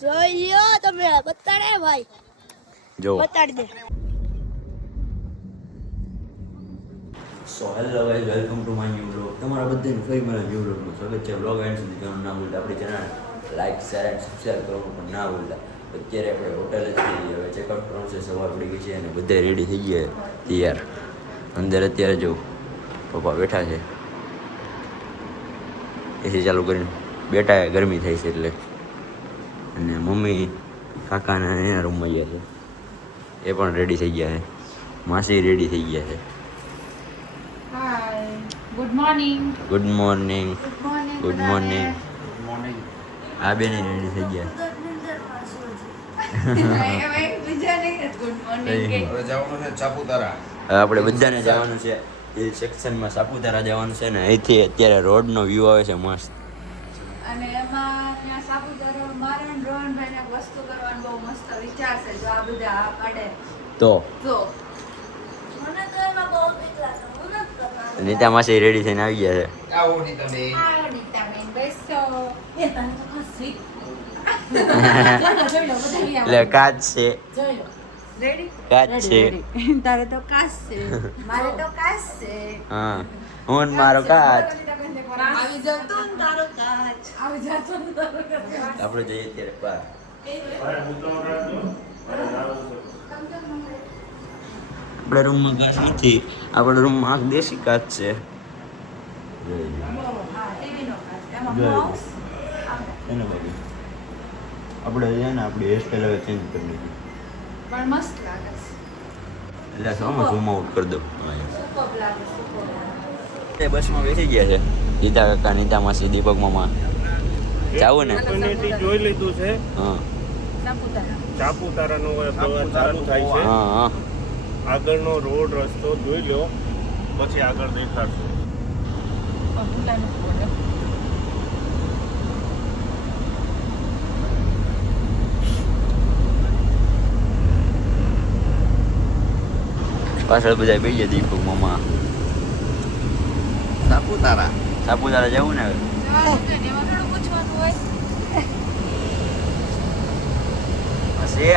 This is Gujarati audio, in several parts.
જોઈ લ્યો તમે બતાડે ભાઈ જો બતાડી દે so hello guys welcome to my new vlog તમારા બધાનું ફરી મારા ન્યૂ વ્લોગમાં સ્વાગત છે વ્લોગ એન્ડ સુધી જોવાનું ના ભૂલતા આપણી channel like share and subscribe કરવાનું પણ ના ભૂલતા અત્યારે આપણે હોટલે જ જઈએ હવે ચેકઆઉટ કરવાનું છે સવાર પડી ગઈ છે અને બધા રેડી થઈ ગયા તૈયાર અંદર અત્યારે જો પપ્પા બેઠા છે એસી ચાલુ કરીને બેઠા ગરમી થાય છે એટલે અને મમ્મી કાકાના એના રૂમમાં ગયા છે એ પણ રેડી થઈ ગયા છે માસી રેડી થઈ ગયા છે good morning good morning good morning આ બેન રેડી થઈ ગયા આપણે બધાને જવાનું છે હિલ સેક્શનમાં સાપુતારા જવાનું છે ને અહીંથી અત્યારે રોડનો વ્યૂ આવે છે મસ્ત અને એમાં ત્યાં સાપુતારા મારણ રોહનભાઈને વસ્તુ કરવાનો બહુ મસ્ત વિચાર છે જો આ બધા આ કાઢે તો મને તો એમાં બહુ બીક લાગે હું નથી કરવાનો નીતા માસી રેડી થઈને આવી ગયા છે આવો નીતાબેન બેસો એ તને તો ખસી જોઈ લો બધા એટલે કાચ છે જોઈ લો રેડી કાચ છે તારે તો કાસ છે મારે તો કાસ છે હા હું ને મારો કાચ આવી જતો ને તારો કાચ આવી જતો ને તારો કાચ આપણે જઈએ અત્યારે પાર આપણા રૂમમાં કાચ નથી આપણા રૂમમાં આખ દેશી કાચ છે ટીવીનો કાચ એમાં જોઈ લો. બોક્સ એને બાકી આપણે છે ને આપણી હેરસ્ટાઈલ હવે ચેન્જ કરી નાખી પણ મસ્ત લાગે છે એટલે સામે ઝૂમ આઉટ કરી દો સુપર લાગે સુપર એ બસમાં બેસી ગયા છે નીતા કાકા નીતા માસી દીપક મામા જાવું ને જોઈ લીધું છે હા સાપુતારા સાપુતારાનો પ્રવાસ ચાલુ થાય છે હા હા આગળનો રોડ રસ્તો જોઈ લો પછી આગળ દેખાડશે ભૂલાનું બોલો પાછળ બધા બેસી ગયા દીપક મામા સાપુતારા સાપુતારા જવું ને હવે એમાં થોડું પૂછવાનું હોય માસી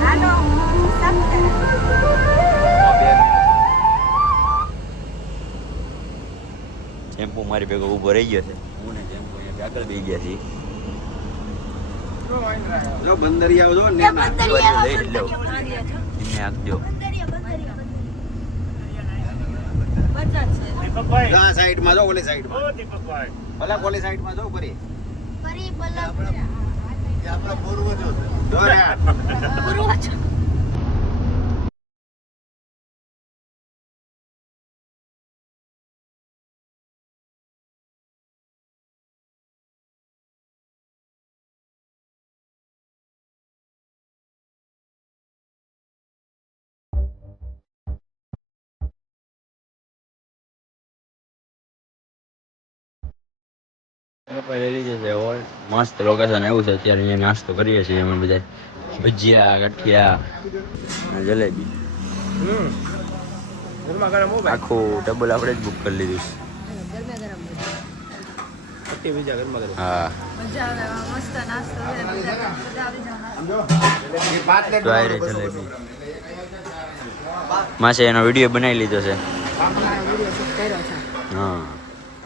હાલો ચેમ્પુ મારી ભેગો ઊભો રહી ગયો છે હું ને ચેમ્પુ અહીંયા આગળ બેસી ગયા છીએ લો બંદરિયા જો ને લઈ લો એમને આપજો દીપકભાઈ આ સાઈડમાં જો ઓલી સાઈડમાં ઓ દીપકભાઈ ભલા ઓલી સાઈડમાં જો પરી ફરી પલક આપણા પૂર્વજો છે જો રે પૂર્વજ મસ્ત લોકેશન એવું છે અત્યારે અહીંયા નાસ્તો કરીએ છીએ અમે બધા ભજીયા ગઠિયા અને જલેબી ગરમા ગરમ હો ભાઈ આખું ટેબલ આપણે જ બુક કરી લીધું છે પટ્ટી બીજા ગરમા ગરમ હા મજા આવે મસ્ત નાસ્તો કરે બધા આવી જાવ એ પાંચ તો આ રહી જલેબી માસે એનો વિડીયો બનાવી લીધો છે હા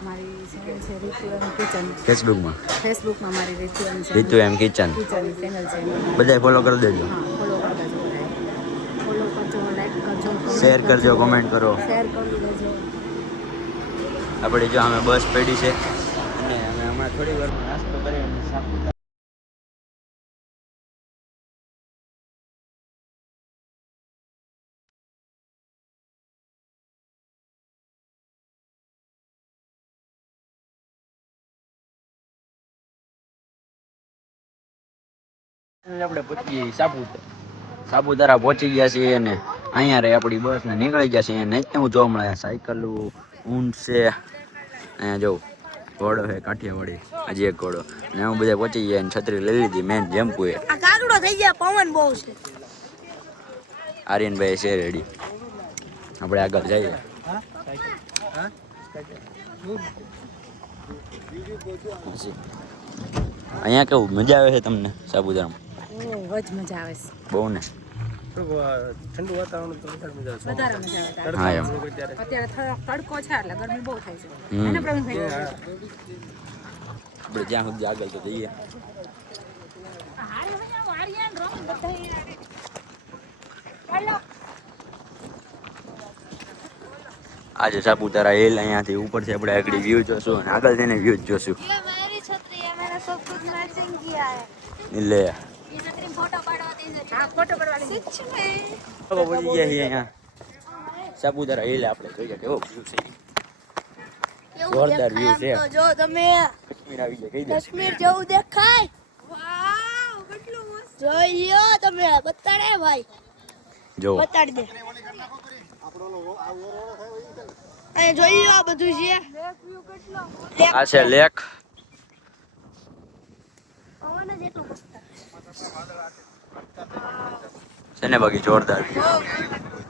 મારી ચેનલ છે રીતુ એમ કિચન ફેસબુકમાં ફેસબુકમાં મારી રીતુ એમ છે રીતુ એમ કિચન કિચનની ચેનલ છે બધાય ફોલો કરી દેજો હા ફોલો કરજો બધાય ફોલો કરજો લાઈક કરજો comment શેર કરજો કોમેન્ટ કરો શેર કરી દેજો આપણે જો અમે બસ પડી છે અને અમે હમણાં થોડી વાર નાસ્તો કરી અને સાપુતારા આપણે પહોંચી સાપુતારા પહોંચી ગયા છીએ અને અહીંયા રહી આપણી બસ ને નીકળી ગયા છીએ નહીં હું જોવા મળે સાયકલ ઊંટ છે અહીંયા જવું ઘોડો છે કાઠિયાવાડી હજી એક ઘોડો ને હું બધા પહોંચી ગયા અને છત્રી લઈ લીધી મેન જમ્પુ એ આ ગારુડો થઈ ગયા પવન બહુ છે આર્યનભાઈ છે રેડી આપણે આગળ જઈએ હજી અહીંયા કેવું મજા આવે છે તમને સાપુતારામાં? બહુ જ મજા આવે છે. બહુ ને ઠંડુ વાતાવરણ તો વધારે મજા આવે. વધારે મજા આવે. હા એમ અત્યારે થોડોક તડકો છે એટલે ગરમી બહુ થાય છે. હમ. એને પ્રવીણભાઈ આપણે જ્યાં સુધી આગળ તો જઈએ. આજે સાપુતારા હિલ અહીંયાથી ઉપરથી આપણે આગળ વ્યૂ જોશું અને આગળ જઈને વ્યૂ જોશું. ये मेरी छतरी है, मैंने सब कुछ मैचिंग किया है। એટલે ये छतरी फोटो पड़वा दीजिए। હા ફોટો પડવાની सच में? લોકો પહોંચી ગયા છીએ અહીંયા સાપુતારા હિલ. આપણે જોઈએ કેવો વ્યૂ છે. કેવું જોરદાર દેખાય view છે. આમ તો જો તમે કશ્મીર આવી જાય કહી દે. કાશ્મીર જેવું દેખાય. વાવ કેટલું મસ્ત. જોઈ લ્યો તમે, બતાડે ભાઈ, જો બતાડી દે. અહીં જોઈ લ્યો, આ બધું છે. આ છે લેક. પવન જ એટલું મસ્ત. છે ને બાકી જોરદાર view.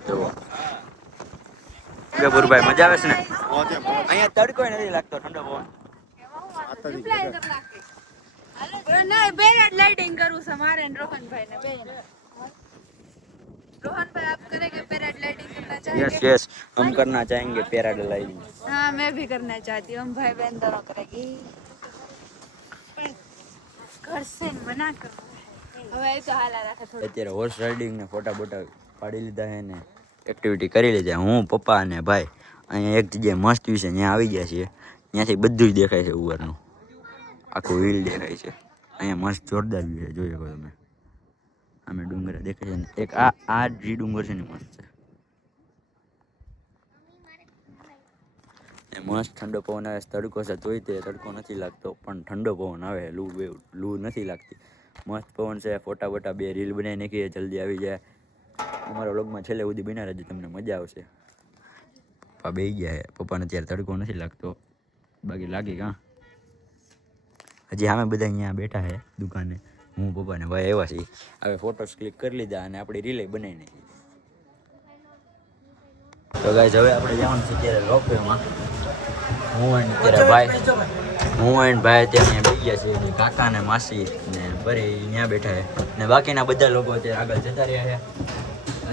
જુઓ ગબુરભાઈ મજા આવે છે ને? અહીંયા તડકો નથી લાગતો, ઠંડો પવન. નહીં પેરાગ્લાઇડિંગ કરવું છે મારે ને રોહનભાઈ ને બેન. रोहनभाई आप करेंगे पैराग्लाइडिंग करना चाहेंगे? यस यस हम करना चाहेंगे पैराग्लाइडिंग. हाँ मैं भी करना चाहती हूँ. हम भाई बहन दोनों करेंगे. घर से मना करो. હવે એ તો હાલા રાખે થોડું. અત્યારે હોર્સ રાઇડિંગ ને ફોટા બોટા પાડી લીધા છે ને એક્ટિવિટી કરી લીધા. હું પપ્પા અને ભાઈ અહીંયા એક જગ્યાએ મસ્ત વ્યૂ છે ત્યાં આવી ગયા છીએ. ત્યાંથી બધું જ દેખાય છે ઉપરનું, આખું હિલ દેખાય છે. અહીંયા મસ્ત જોરદાર વ્યૂ છે, જોઈ શકો તમે. અમે ડુંગર દેખાય છે ને એક આ જે ડુંગર છે ને મસ્ત છે. એ મસ્ત ઠંડો પવન આવે. તડકો છે તોય તે તડકો નથી લાગતો, પણ ઠંડો પવન આવે. લૂ નથી લાગતી. મસ્ત પવન છે. ફોટા બોટા 2 રીલ બનાવી નાખીએ, જલ્દી આવી જાય. અમારા વ્લોગમાં છેલ્લે સુધી બના રહેજો, તમને મજા આવશે. પપ્પા બેસી ગયા. પપ્પાને અત્યારે તડકો નથી લાગતો, બાકી લાગી કાં. હજી અમે બધા અહીંયા બેઠા છે દુકાને. હું પપ્પાને ભાઈ આવ્યા છીએ. હવે ફોટોસ ક્લિક કરી લીધા અને આપણી રીલે બનાવી નાખી. તો ગાઈસ હવે આપણે જવાનું છે અત્યારે રોપવેમાં. હું અને ભાઈ ત્યાં બેસી ગયા છે. કાકા ને માસી ને ફરી ત્યાં બેઠા છે ને બાકીના બધા લોકો અત્યારે આગળ જતા રહ્યા છે.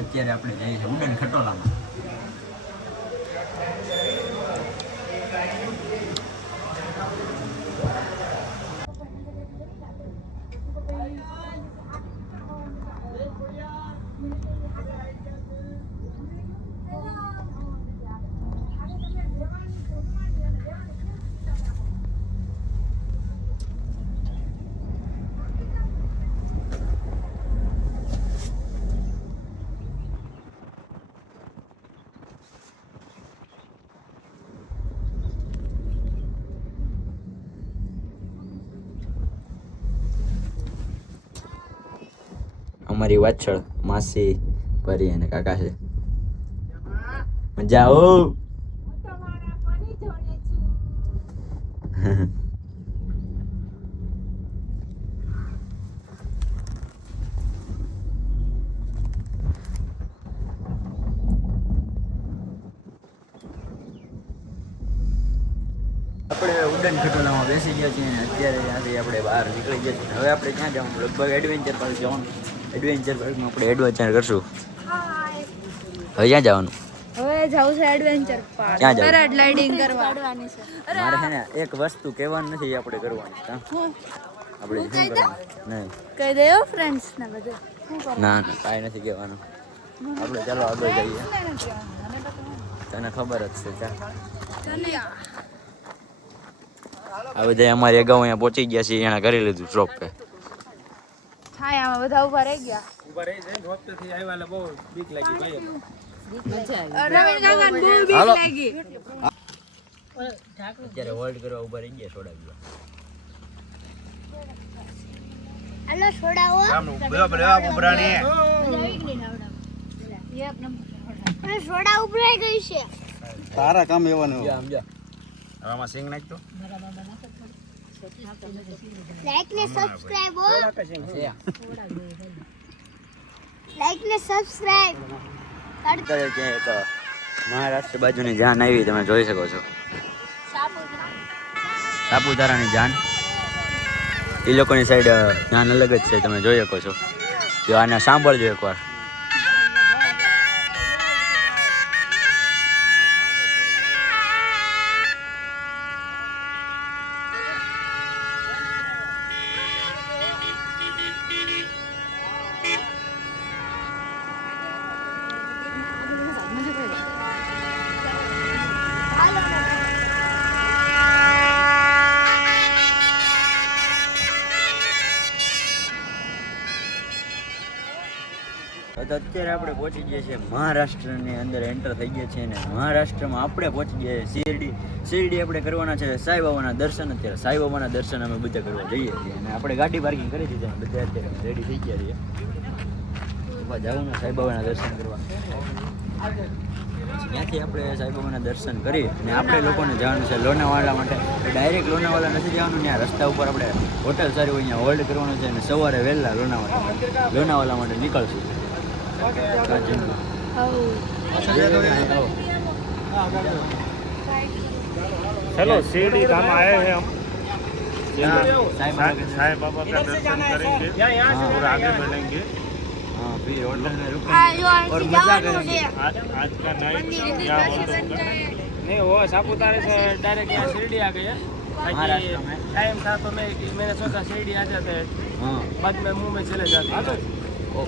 અત્યારે આપણે જઈએ છીએ ઉડન ખટોલામાં. અમારી વાછળ માસી પરી અને કાકા છે. મજા આવો. આપણે ઉડન ખટોલામાં બેસી ગયા છીએ અને અત્યારે ત્યાંથી આપણે બહાર નીકળી ગયા છીએ. હવે આપણે ક્યાં જવાનું? લગભગ એડવેન્ચર પાર્ક જવાનું. એડવેન્ચર પાર્કમાં આપણે એડવેન્ચર કરશું. હવે ક્યાં જવાનું? હવે જાઉં છે એડવેન્ચર પાર્ક. ક્યાં જવું? પેરાગ્લાઇડિંગ કરવા. પાડવાની છે. મારે છે ને એક વસ્તુ કહેવાનું નથી, આપણે કરવાની છે. આપણે શું કરવાનું? નહીં કહી દેજો ફ્રેન્ડ્સ ને બધે. ના ના કાંઈ નથી કહેવાનું. આપણે ચાલો આગળ જઈએ. તને ખબર જ છે. આ બધા અમારે અગાઉ અહીંયા પહોંચી ગયા છે. એણે કરી લીધું ડ્રોપ પે. છાયામાં બધા ઉભા રહી ગયા. ઉભા રહી જાય વખતથી આવ્યા એટલે બહુ બીક લાગી ભાઈ. રવિન કાકાને બહુ બીક હાલો. લાગી. અત્યારે હોલ્ડ કરવા ઉભા રહી ગયા થોડા દિવસ. હાલો છોડાવો. ઉભરાણી અને છોડા ઉભરાઈ ગઈ છે. તારા કામ એવાનું સમજા આમાં સિંગ નાખતો લાઈક ને સબસ્ક્રાઇબ હો. લાઈક ને સબસ્ક્રાઇબ. અત્યારે ક્યાંય એક મહારાષ્ટ્ર બાજુની જાન આવી, તમે જોઈ શકો છો. સાપુતારાની જાન. એ લોકોની સાઈડ જાન અલગ જ છે, તમે જોઈ શકો છો. જો આને સાંભળજો એકવાર. તો અત્યારે આપણે પહોંચી ગયા છીએ મહારાષ્ટ્રની અંદર એન્ટર થઈ ગયા છીએ અને મહારાષ્ટ્રમાં આપણે પહોંચી ગયા છીએ શિરડી આપણે કરવાના છે સાંઈબાબાના દર્શન. અત્યારે સાંઈબાબાના દર્શન અમે બધા કરવા જઈએ છીએ અને આપણે ગાડી પાર્કિંગ કરી દીધી અને બધા અત્યારે રેડી થઈ ગયા છીએ જવાનું સાંઈબાબાના દર્શન કરવા. ત્યાંથી આપણે સાંઈબાબાના દર્શન કરી અને આપણે લોકોને જવાનું છે લોનાવાલા માટે. ડાયરેક્ટ લોનાવાલા નથી જવાનું, ત્યાં રસ્તા ઉપર આપણે હોટલ સારી હોય અહીંયા હોલ્ડ કરવાનું છે અને સવારે વહેલા લોનાવાલા માટે નીકળશું. चलो शिरडी धाम आए हैं हम, साईं बाबा का दर्शन करेंगे और आगे बढ़ेंगे. हाँ, फिर होटल में रुकेंगे हाँ, जो और ऐसी मजा जाओ करेंगे. आज का नाइट यहाँ होल्ड होगा. नहीं वो सापुतारे से डायरेक्ट यहाँ शिरडी आ गए. महाराष्ट्र में टाइम था तो मैंने सोचा शिरडी आ जाते हैं, हाँ बाद में मुंह में चले जाते हैं.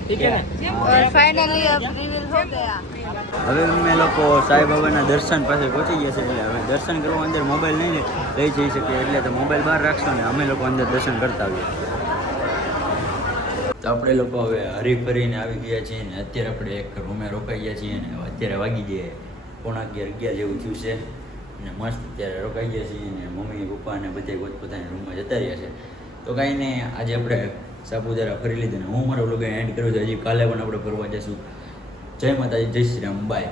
ठीक है. और फाइनली अब रिवील हो गया. હવે અમે લોકો સાંઈબાબાના દર્શન પાસે પહોંચી ગયા છે. એટલે હવે દર્શન કરવા અંદર મોબાઈલ નહીં લઈ જઈ શકીએ, એટલે તો મોબાઈલ બહાર રાખશો ને અમે લોકો અંદર દર્શન કરતા આવીએ. તો આપણે લોકો હવે હરીફરીને આવી ગયા છીએ ને અત્યારે આપણે એક રૂમે રોકાઈ ગયા છીએ ને અત્યારે વાગી ગયા 11:30 જેવું થયું છે ને મસ્ત અત્યારે રોકાઈ ગયા છીએ ને મમ્મી પપ્પા ને બધા પોતપોતાની રૂમમાં જતા રહ્યા છે. તો કાંઈ નહીં, આજે આપણે સાપુતારા ફરી લીધું ને હું મારો લોકો એન્ડ કર્યો છે. હજી કાલે પણ આપણે ફરવા જઈશું. જય માતાજી, જય શ્રી રામ, બાય.